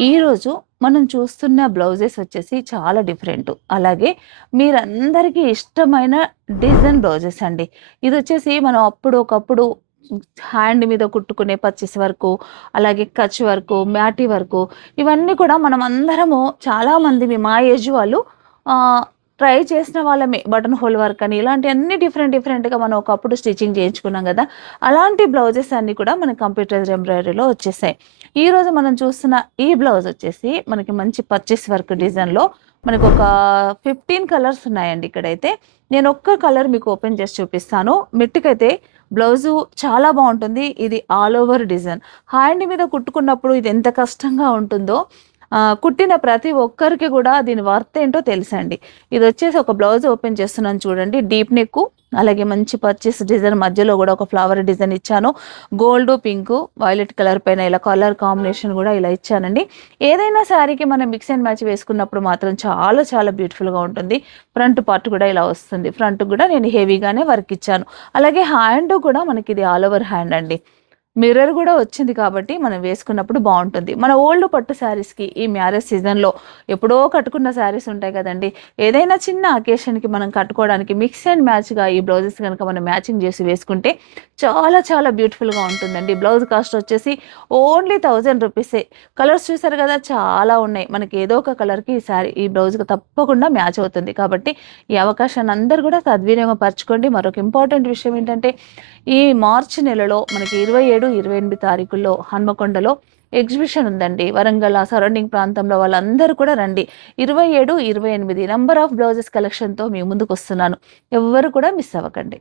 ఈరోజు మనం చూస్తున్న బ్లౌజెస్ వచ్చేసి చాలా డిఫరెంట్. అలాగే మీరందరికీ ఇష్టమైన డిజైన్ బ్లౌజెస్ అండి. ఇదొచ్చేసి మనం ఒకప్పుడు హ్యాండ్ మీద కుట్టుకునే పచ్చీస్ వర్కు, అలాగే కచ్ వర్కు, మ్యాటి వర్కు ఇవన్నీ కూడా మనం అందరము చాలామంది మా ఏజ్ వాళ్ళు ఆహ్, ట్రై చేసిన వాళ్ళమే. బటన్ హోల్ వర్క్ అని ఇలాంటియన్నీ డిఫరెంట్‌గా మనం ఒకప్పుడు స్టిచ్చింగ్ చేయించుకున్నాం గదా! అలాంటి బ్లౌజెస్ అన్నీ కూడా మనకి కంప్యూటరైజ్డ్ ఎంబ్రాయిడరీలో వచ్చేసాయి. ఈరోజు మనం చూస్తున్న ఈ బ్లౌజ్ వచ్చేసి మనకి మంచి పర్చేస్ వర్క్ డిజైన్‌లో మనకొక 15 కలర్స్ ఉన్నాయండి ఇక్కడైతే. నేను ఒక్క కలర్ మీకు ఓపెన్ చేసి చూపిస్తాను. మెట్టుకైతే బ్లౌజు చాలా బావుంటుంది. ఇది ఆల్ ఓవర్ డిజైన్. హ్యాండ్ మీద కుట్టుకున్నప్పుడు ఇది ఎంత కష్టంగా ఉంటుందో కుట్టిన ప్రతి ఒక్కరికి గూడా దీని వర్త్ ఏంటో తెలుసండి. ఇదొచ్చేసి ఒక బ్లౌజ్ ఓపెన్ చేస్తున్నాను చూడండి. డీప్ నెక్కు, అలాగే మంచి పర్చేస్ డిజైన్ మధ్యలో గూడా ఒక ఫ్లవర్ డిజైన్ ఇచ్చాను. గోల్డు, పింకు, వైలెట్ కలర్ పైన ఇలా కలర్ కాంబినేషన్ గూడా ఇలా ఇచ్చానండి. ఏదైనా శారీకి మనం మిక్స్ అండ్ మ్యాచ్ వేసుకున్నప్పుడు మాత్రం చాలా బ్యూటిఫుల్‌గా ఉంటుంది. ఫ్రంట్ పార్ట్ కూడా ఇలా వస్తుంది. ఫ్రంట్‌కి గూడా నేను హెవీగానే వర్క్ ఇచ్చాను. అలాగే హ్యాండ్ కూడా మనకిది ఆల్ ఓవర్ హ్యాండ్ అండి. మిర్రర్ గూడా వచ్చింది కాబట్టి మనం వేసుకున్నప్పుడు బావుంటుంది. మన ఓల్డ్ పట్టు శారీస్‌కి ఈ మ్యారేజ్ సీజన్‌లో ఎప్పుడో కట్టుకున్న శారీస్ ఉంటాయి కదండీ! ఏదైనా చిన్న అకేషన్‌కి మనం కట్టుకోవడానికి మిక్స్ అండ్ మ్యాచ్‌గా ఈ బ్లౌజెస్ గనుక మనం మ్యాచింగ్ చేసి వేసుకుంటే చాలా బ్యూటిఫుల్‌గా ఉంటుందండి. బ్లౌజ్ కాస్ట్ వచ్చేసి ఓన్లీ 1000 రూపీసే. కలర్స్ చూసారు కదా! చాలా ఉన్నాయి. మనకి ఏదో ఒక కలర్‌కి ఈ బ్లౌజ్‌కి తప్పకుండా మ్యాచ్ అవుతుంది. కాబట్టి ఈ అవకాశాన్ని అందరూ కూడా సద్వినియోగం పరచుకోండి. మరొక ఇంపార్టెంట్ విషయం ఏంటంటే ఈ మార్చి నెలలో మనకి 27, 28 తారీఖుల్లో హన్మకొండలో ఎగ్జిబిషన్ ఉందండి. వరంగల్ ఆ సరౌండింగ్ ప్రాంతంలో వాళ్ళందరూ కూడా రండి. 27, 28 నంబర్ ఆఫ్ బ్లౌజెస్ కలెక్షన్‌తో మీ ముందుకొస్తున్నాను. ఎవ్వరు కూడా మిస్ అవ్వకండి.